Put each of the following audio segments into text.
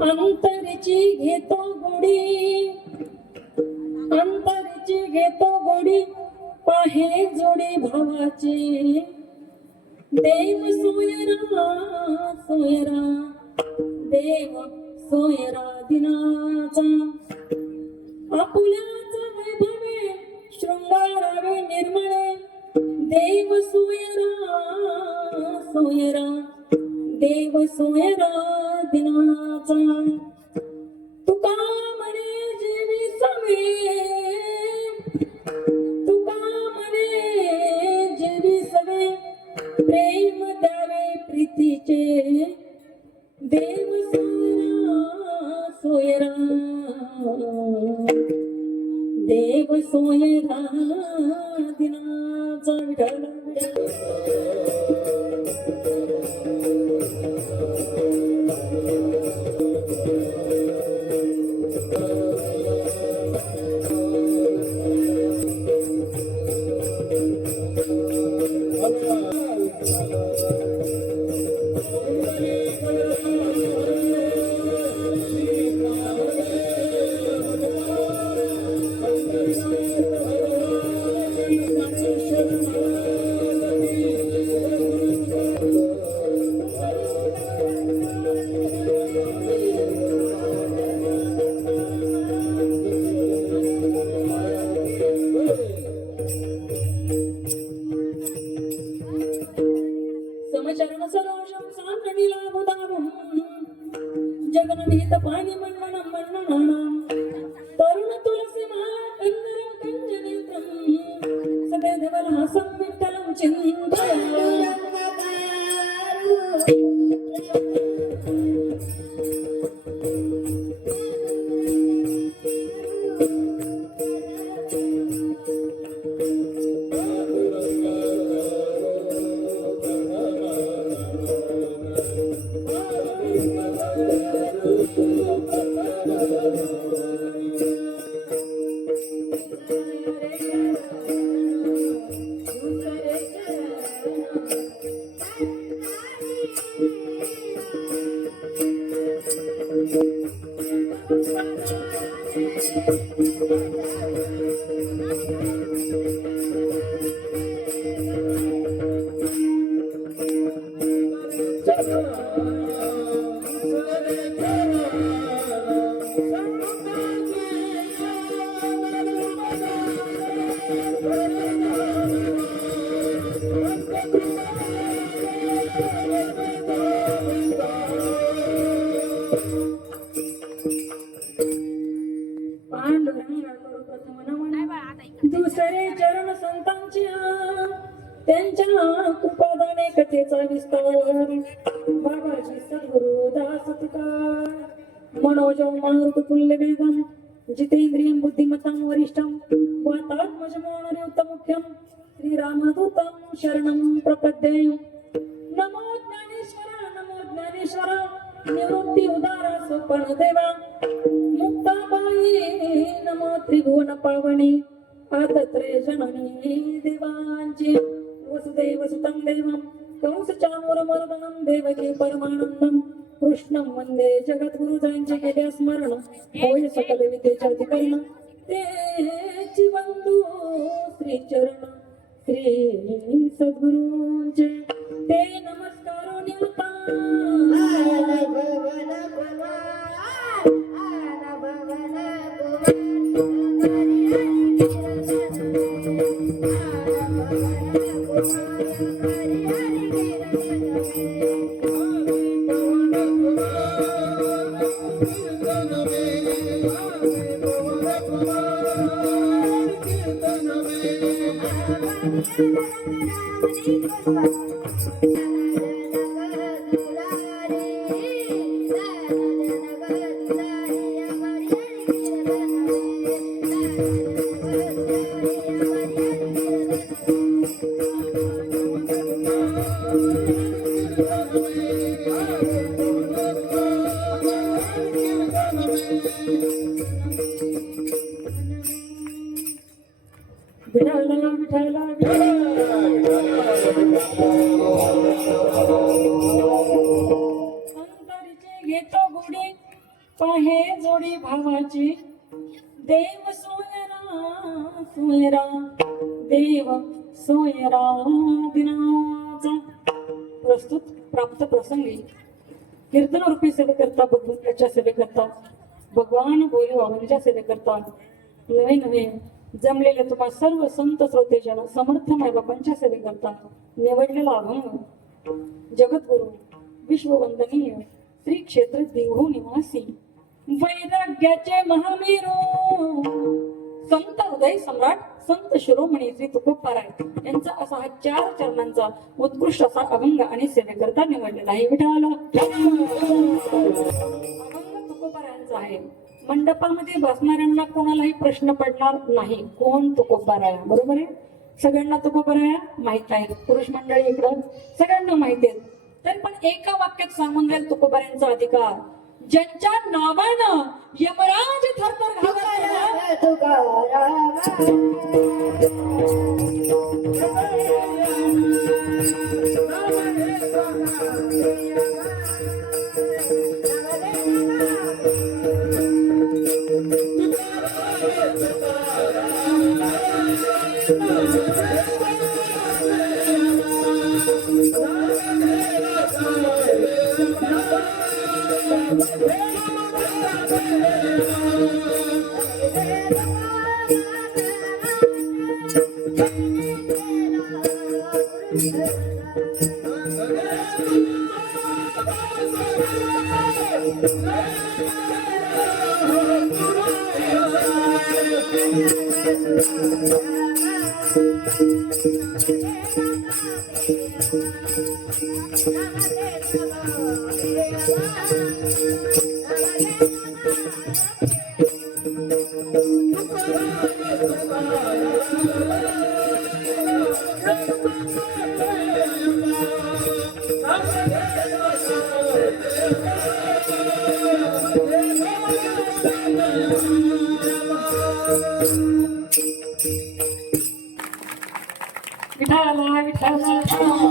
अंतरची घेतो गोडी अंतरची घेतो गोडी पाहे जोडी भावाचे. देव सोयरा सोयरा. देव सोयरा दिनाचा. आपुल्याचा वैभवे शृंगारावे निर्मळे. देव सोयरा सोयरा. देव सोयरा दिनाचा. तुका म्हणे जीवी सवे तुका म्हणे जीवी सवे प्रेम పెదవుల హసం మిట్టలం చెంది दुसरे चरण संतांच्या त्यांच्या कृपादाने कथेचा विस्तार. बाबाजी सद्गुरु दास तुकार मनोज मारुत तुल्य वेगम जितेंद्रियं बुद्धिमतां वरिष्ठं मुख्यम श्रीरामदूतम शरणं प्रपद्ये नमो ज्ञानेश्वर नमो ज्ञानेश्वर निवृत्ती उदारा स्वपण देवा. मुक्ताबाई नमो त्रिभुवन पावनी. आदत्रे जननी देवांची वसुदेव सुतं देवं कंस चामूरमर्दनं देवकी परमानंदं. कृष्णं वंदे जगद्गुरु ज्यांचे केले स्मरण होय सकल विद्येचे अधिकरण. तेची बंधू श्री चरण श्री सद्गुरूंचे ते नमस्कार निवता विठाला विठाला विठाला पाहे जोडी भावाची. देव सोयरा सोयरा. देव सोयरा दिनाचा. प्रस्तुत प्राप्त प्रसंगी कीर्तन रूपी सेवे करता बघून सेवे करता भगवान बोली वामनच्या सेवे करता नवे नवे जमलेले तुम्हा सर्व संत श्रोतेजन समर्थ मायबापांच्या सेवे करता निवडलेला अभंग जगद्गुरु विश्ववंदनीय श्री क्षेत्र देहू निवासी वैराग्याचे महावीरू. संत हृदय सम्राट संत शिरोमणी श्री तुकोबाराय यांचा असा हा चार चरणांचा उत्कृष्ट असा अभंग आणि सेवेकरता निवडलेला आहे. विठाल अभंग तुकोबारायांचा आहे. मंडपामध्ये बसणाऱ्यांना कोणालाही प्रश्न पडणार नाही. कोण तुकोपाराया? बरोबर आहे? सगळ्यांना तुकोपाराया? माहीत आहेत पुरुष मंडळी इकडं. सगळ्यांना माहिती आहेत तरी पण एका वाक्यात सांगून जाईल तुकोपाऱ्यांचा अधिकार. ज्यांच्या नावानं यमराज थरथर घालत घाबरला विठाला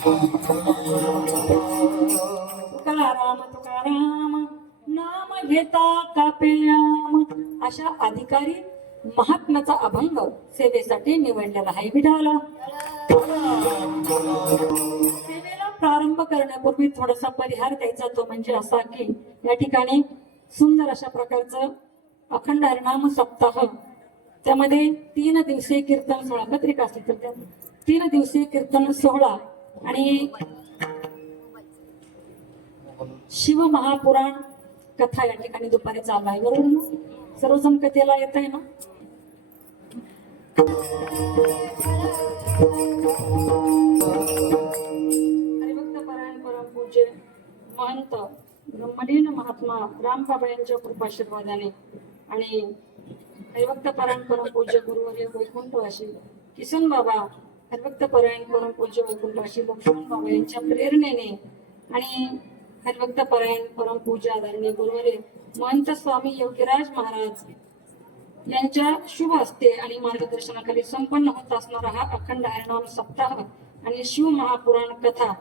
तुकाराम तुकाराम नाम घेता कापेयाम अशा अधिकारी महात्म्याचा अभंग सेवेसाठी निवडलेला आहे विठाला सेवेला प्रारंभ करण्यापूर्वी थोडासा परिहार द्यायचा तो म्हणजे असा की या ठिकाणी सुंदर अशा प्रकारचं अखंड हरिणाम सप्ताह. त्यामध्ये तीन दिवसीय कीर्तन सोहळा पत्रिका असते. तर त्या तीन दिवसीय कीर्तन सोहळा आणि शिव महापुराण कथा या ठिकाणी दुपारी चालू आहे. बरोबर सर्वजण कथेला येत आहे ना परम पूज्य महंत ब्रह्मलीन महात्मा रामबाबा यांच्या कृपाशीर्वादाने आणि हरिभक्त परायण परम पूज्य गुरुवर्य अशी किसन बाबा हरिभक्त परायण परम पूज्य वैकुंठवासी लक्ष्मण बाबा यांच्या प्रेरणेने आणि हरभक्त परायण परम पूज्य आदरणीय गुरुवर्य महंत स्वामी योगीराज महाराज यांच्या शुभ हस्ते आणि मार्गदर्शनाखाली संपन्न होत असणारा हा अखंड हरिनाम सप्ताह आणि शिव महापुराण कथा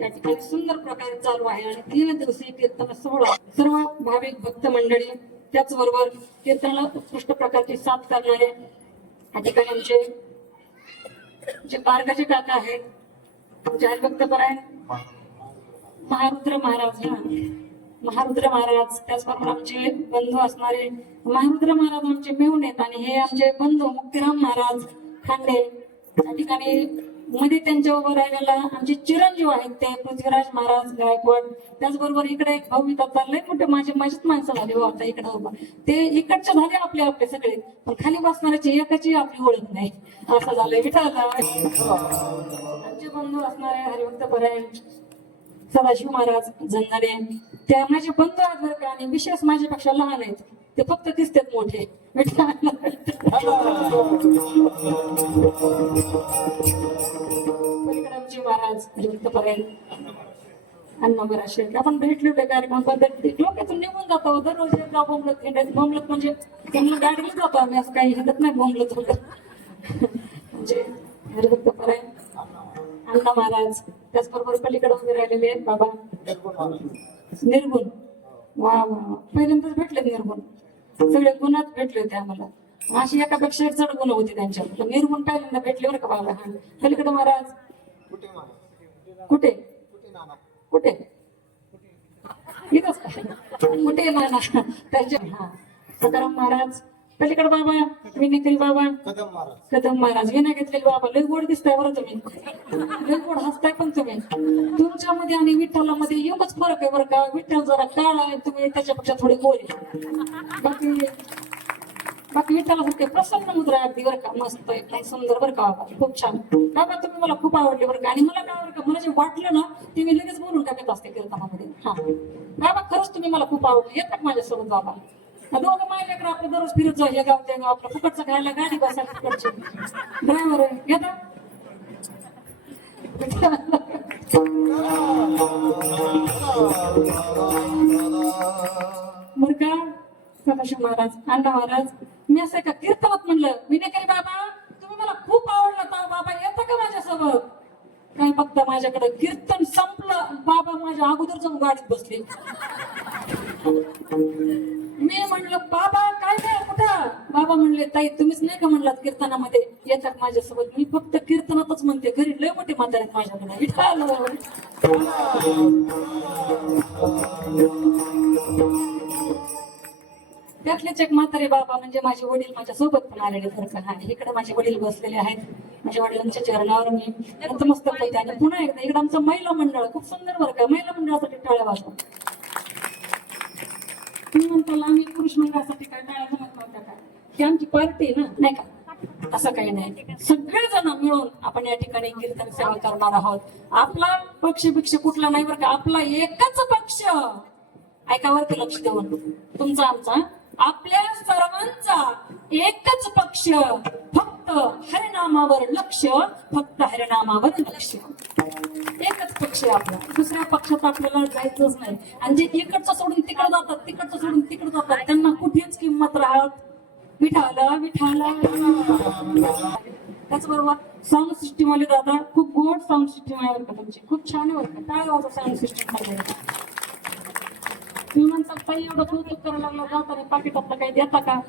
या ठिकाणी सुंदर प्रकारे चालू आहे आणि तीन दिवसीय कीर्तन सोहळा सर्व भाविक भक्त मंडळी त्याचबरोबर कीर्तनाला उत्कृष्ट प्रकारची साथ करणारे या ठिकाणी आमचे जे बारगाचे काका आहेत. आमचे परायण महारुद्र महाराज ना? महारुद्र महाराज त्याचबरोबर आमचे बंधू असणारे महारुद्र महाराज आमचे मेहून आहेत आणि हे आमचे बंधू मुक्तीराम महाराज खांडे. त्या ठिकाणी मध्ये त्यांच्या उभं राहिलेला आमचे चिरंजीव आहेत ते पृथ्वीराज महाराज गायकवाड. त्याचबरोबर इकडे एक भाऊ येतात. लय मोठे माझे माझीच माणसं झाली हो आता इकडे उभा. ते इकडचे झाले आपले आपले सगळे. पण खाली बसणाऱ्याची एकाची आपली ओळख नाही. असं झालंय. विठाला आमचे बंधू असणारे हरिभक्त परायण सदाशिव महाराज जंगारे त्या माझे बंधू आहेत बरं का आणि विशेष माझ्यापेक्षा लहान आहेत. ते फक्त दिसतात मोठे. पलीकडे महाराज हरिभक्त अण्णा बराशे आपण भेटलो कार्यक्रम पद्धती डोक्यातून निघून जातो दररोज एकदा बोंबलत खेळायचं बोंबलत म्हणजे त्यांना गाडीने जातो आम्ही असं काही हिंडत नाही बोंबलत वगैरे म्हणजे हरिभक्त परायण अण्णा महाराज त्याचबरोबर पलीकडे उभे राहिलेले आहेत बाबा. निर्गुण. वा वा वा. पहिल्यांदाच भेटले निर्गुण. सगळे गुणात भेटले होते आम्हाला. अशी एकापेक्षा एक चढ गुण होती त्यांच्या. निर्गुण पहिल्यांदा भेटले बरं का बाबा हा. पलीकडे महाराज. कुठे कुठे? कुठे नाना? त्यांच्या हा. सकाराम महाराज पलीकडे बाबा विनिकरी बाबा. कदम महाराज. विना घेतलेले बाबा. लय गोड दिसताय बरं तुम्ही. लय गोड हसताय पण तुम्ही. तुमच्यामध्ये आणि विठ्ठलामध्ये एवढंच फरक आहे बरं का. विठ्ठल जरा काळा आहे तुम्ही त्याच्यापेक्षा थोडी गोरी. बाकी बाकी विठ्ठलासारखे प्रसन्न मुद्रा आहे अगदी बरं का. मस्त एकदम सुंदर बरं का बाबा. खूप छान. बाबा तुम्ही मला खूप आवडले बरं का. आणि मला काय बरं का? मला जे वाटलं ना ते मी लगेच बोलून टाकत असते कीर्तनामध्ये. हा. बाबा खरंच तुम्ही मला खूप आवडले. येतात माझ्यासोबत बाबा. दोघं माझ्या आपलं दररोज फिरत जाऊ या गाव त्या गाव आपलं फुकटचं खायला गाडी बसायला फुकटची ड्रायव्हर आहे. येतात बर का? सदाशिव महाराज अण्णा महाराज मी असं का कीर्तनात म्हणलं मी नाही काही बाबा तुम्ही मला खूप आवडला तर बाबा येता का माझ्यासोबत? काही फक्त माझ्याकडे कीर्तन संपलं बाबा माझ्या अगोदर जाऊन गाडीत बसले. मी म्हणलं बाबा काय नाही कुठं? बाबा म्हणले ताई तुम्हीच नाही का म्हणलात कीर्तनामध्ये? येतात माझ्यासोबत. मी फक्त कीर्तनातच म्हणते. घरी लय मोठे म्हातारे आहेत माझ्याकडे विठाल त्यातलेच एक म्हातारे बाबा म्हणजे माझे वडील माझ्या सोबत पण आलेले बरं का? इकडे माझे वडील बसलेले आहेत. माझ्या वडिलांच्या चरणावर मी नतमस्तक होते. आणि पुन्हा एकदा इकडे आमचं महिला मंडळ खूप सुंदर बरं का? महिला मंडळासाठी टाळ्या वाजतात त्याला आम्ही पुरुष मंडळासाठी काय टाळ्या जमत नव्हत्या का? ही आमची पार्टी ना नाही का? असं काही नाही. सगळेजण मिळून आपण या ठिकाणी कीर्तन सेवा करणार आहोत. आपला पक्ष भिक्ष कुठला नाही बरं का? आपला एकच पक्ष. ऐकावरती लक्ष देऊन. तुमचा आमचा आपल्या सर्वांचा एकच पक्ष. फक्त हरिनामावर लक्ष फक्त हरिनामावर लक्ष. पक्ष आहे आपला. दुसऱ्या पक्षात आपल्याला जायचंच नाही. आणि जे इकडचं सोडून तिकडं जातात तिकडचं सोडून तिकडं जातात त्यांना कुठेच किंमत राहत मिठाला विठाला त्याचबरोबर साऊंड सिस्टीम वाले दादा खूप गोड साऊंड सिस्टीम आहे बरं का तुमची. खूप छान आहे बरं का. काय वाजव साऊंड सिस्टीममध्ये? तुम्ही म्हणता ताई एवढं कौतुक करायला लागला जाताना पाकिटातलं काही देता का?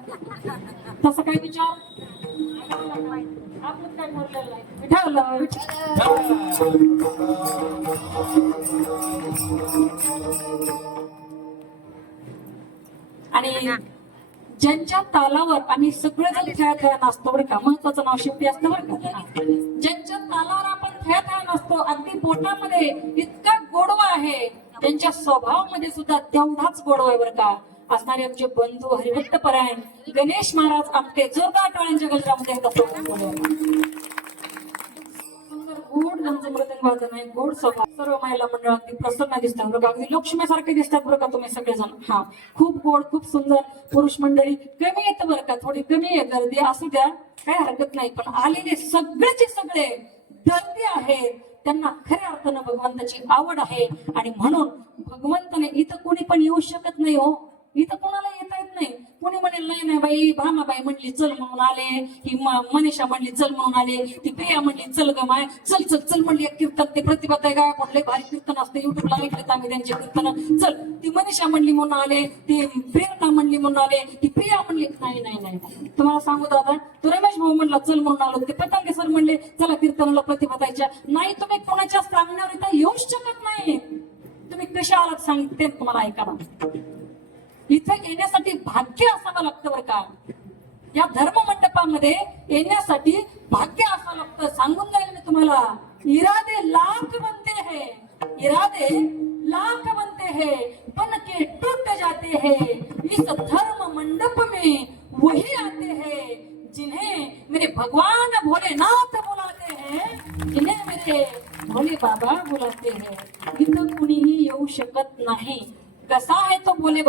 तसं काही विचार? आणि ज्यांच्या तालावर आम्ही सगळेजण खेळ खेळत असतो बरं का महत्वाचं नाव शेवटी असतं बरं का. ज्यांच्या तालावर आपण खेळ खेळत असतो अगदी पोटामध्ये इतका गोडवा आहे त्यांच्या स्वभावामध्ये सुद्धा तेवढाच गोडवा आहे बरं का. असणारे आमचे बंधू हरिभक्त परायण गणेश महाराज आमटे जोरदार टाळ्यांच्या गजरामध्ये एकदा गोड त्यांचं मृदंग वादन आहे गोड स्वभाव. सर्व महिला मंडळ अगदी प्रसन्न दिसतात बरं का? अगदी लक्ष्मीसारखे दिसतात बरं का तुम्ही सगळेजण? हा. खूप गोड खूप सुंदर पुरुष मंडळी कमी येतं बरं का? थोडी कमी आहे गर्दी असू द्या काय हरकत नाही. पण आलेले सगळेचे सगळे दर्दी आहेत. त्यांना खऱ्या अर्थानं भगवंताची आवड आहे. आणि म्हणून भगवंताने इथं कोणी पण येऊ शकत नाही हो. इथं कोणाला येता येत नाही. कोणी म्हणेल नाही नाही बाई भामाबाई म्हणली चल म्हणून आले. ही मनीषा म्हणली चल म्हणून आले. ती प्रिया म्हणली चल ग माय चल चल चल म्हणली एक कीर्तन. ते प्रतिभाताई गाय म्हणले भारी कीर्तन असते. युट्यूबला ऐकलेत आम्ही त्यांचे कीर्तन. चल ती मनीषा म्हणली म्हणून आले. ती प्रेरणा म्हणली म्हणून आले. ती प्रिया म्हणली नाही नाही नाही नाही. तुम्हाला सांगू दादा तो रमेश भाऊ म्हणला चल म्हणून आलो. ते पतंगे सर म्हणले चला कीर्तनाला प्रतिभाताईच्या नाही तुम्ही कोणाच्या सांगण्यावर इथं येऊच शकत नाही तुम्ही कशा आलात? सांगते तुम्हाला ऐका इथं येण्यासाठी भाग्य असावं लागतं बरं का? या धर्म मंडपामध्ये येण्यासाठी भाग्य असावं लागतं. सांगून जाईल मी तुम्हाला. इरादे लाख बनते है. इरादे लाख बनते है. बन के टूट जाते है.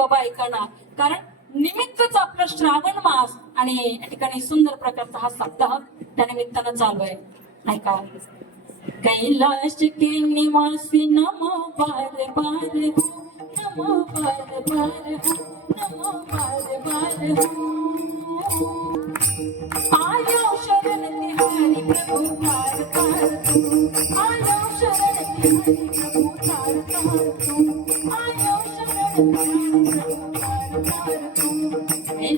बाबा ऐकणार कारण निमित्तच आपलं श्रावण मास आणि या ठिकाणी सुंदर प्रकारचा हा सप्ताह त्या निमित्तानं चालू आहे. ऐका. कैलाश के निवासी नमो बार बार हो नमो बार बार हो नमो बार बार हो. आयो शरण तिहारी प्रभु बार बार तू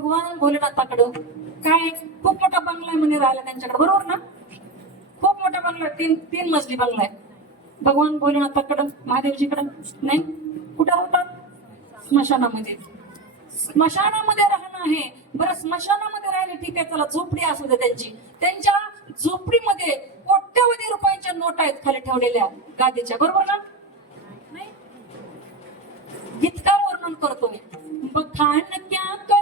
भगवान भोलेनाथाकडं. काय खूप मोठा बंगला आहे म्हणे राहिला त्यांच्याकडे. बरोबर ना? खूप मोठा बंगला तीन तीन मजली बंगला आहे. भगवान भोलेनाथाकडं महादेवजीकडं. नाही? कुठं राहतात? स्मशानामध्ये. स्मशानामध्ये राहणं आहे. बरं स्मशानामध्ये राहिले ठीक आहे चला झोपडी असू दे त्यांची. त्यांच्या झोपडीमध्ये कोट्यावधी रुपयांच्या नोटा आहेत खाली ठेवलेल्या गादीच्या. बरोबर ना? गीतकार वर्णन करतो बखान क्या करू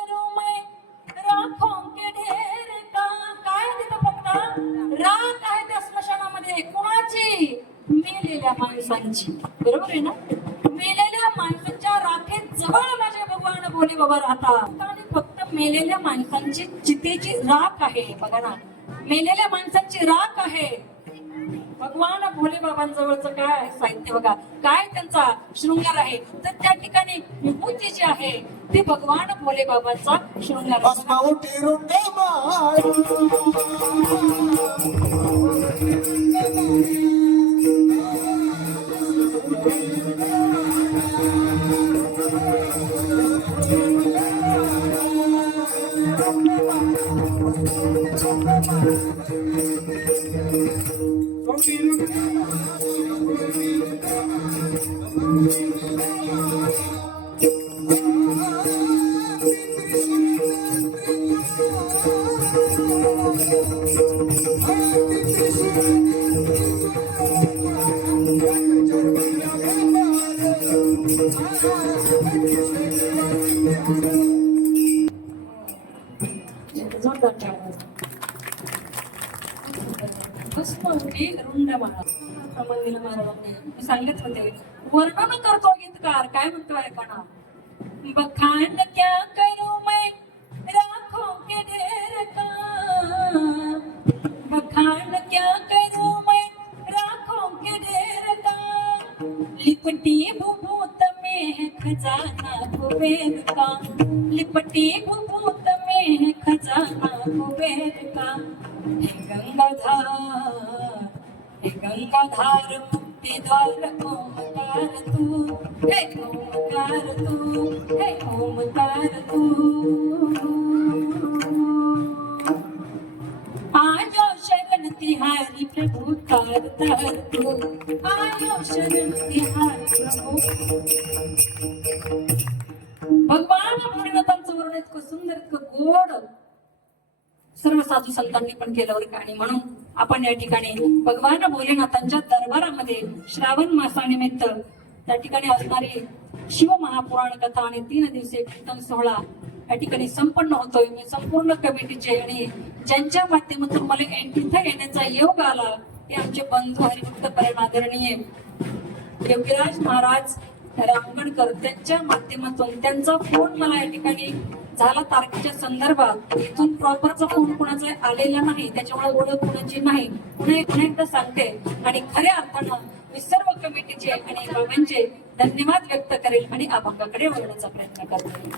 मेलेल्या माणसांची. बरोबर आहे ना? मेलेल्या माणसांच्या राखेत जवळ माझे भगवान बोले बाबा राहतात आणि फक्त मेलेल्या माणसांची चितेची राख आहे. बघा ना. मेलेल्या माणसांची राख आहे. भगवान भोले बाबांजवळचं काय आहे साहित्य बघा? काय त्यांचा शृंगार आहे? तर त्या ठिकाणी विभूती जी आहे ती भगवान भोले बाबांचा शृंगार आहे. भस्म रुंड मी होते वर्णन करतो गीतकार काय म्हणतो ऐकणा बखान क्या करू मैं राखो के ढेर का बखान क्या करू मैं राखो के ढेर का लिपटी भूभूत में खजाना कुबेर का लिपटी भूभूत में हे गंगाधार हे गंगाधार मुक्ति ओमकार तू हे ओमकार तू हे ओमकार तू आयो शरण तिहारी प्रभु तार तार तू आयो शरण तिहारी प्रभु भगवान भोलेनाथांचं वर्णन इतकं सुंदर इतकं गोड सर्व साधू संतांनी पण केलं बरं आणि म्हणून आपण या ठिकाणी भगवान भोलेनाथांच्या दरबारामध्ये श्रावण मासानिमित्त त्या ठिकाणी असणारी शिव महापुराण कथा आणि तीन दिवसीय कीर्तन सोहळा या ठिकाणी संपन्न होतोय. मी संपूर्ण कमिटीचे आणि ज्यांच्या माध्यमातून मला तिथे येण्याचा योग आला ते आमचे बंधू हरिभक्त परण आदरणीय योगीराज महाराज रामगणकर त्यांच्या माध्यमातून त्यांचा फोन मला या ठिकाणी झाला तारखेच्या संदर्भात इथून प्रॉपरचा फोन कुणाचा आलेला नाही त्याच्यामुळे ओळख कुणाची नाही पुन्हा पुन्हा एकदा सांगते. आणि खऱ्या अर्थानं मी सर्व कमिटीचे आणि बाबांचे धन्यवाद व्यक्त करेल आणि अभंगाकडे वळण्याचा प्रयत्न करते.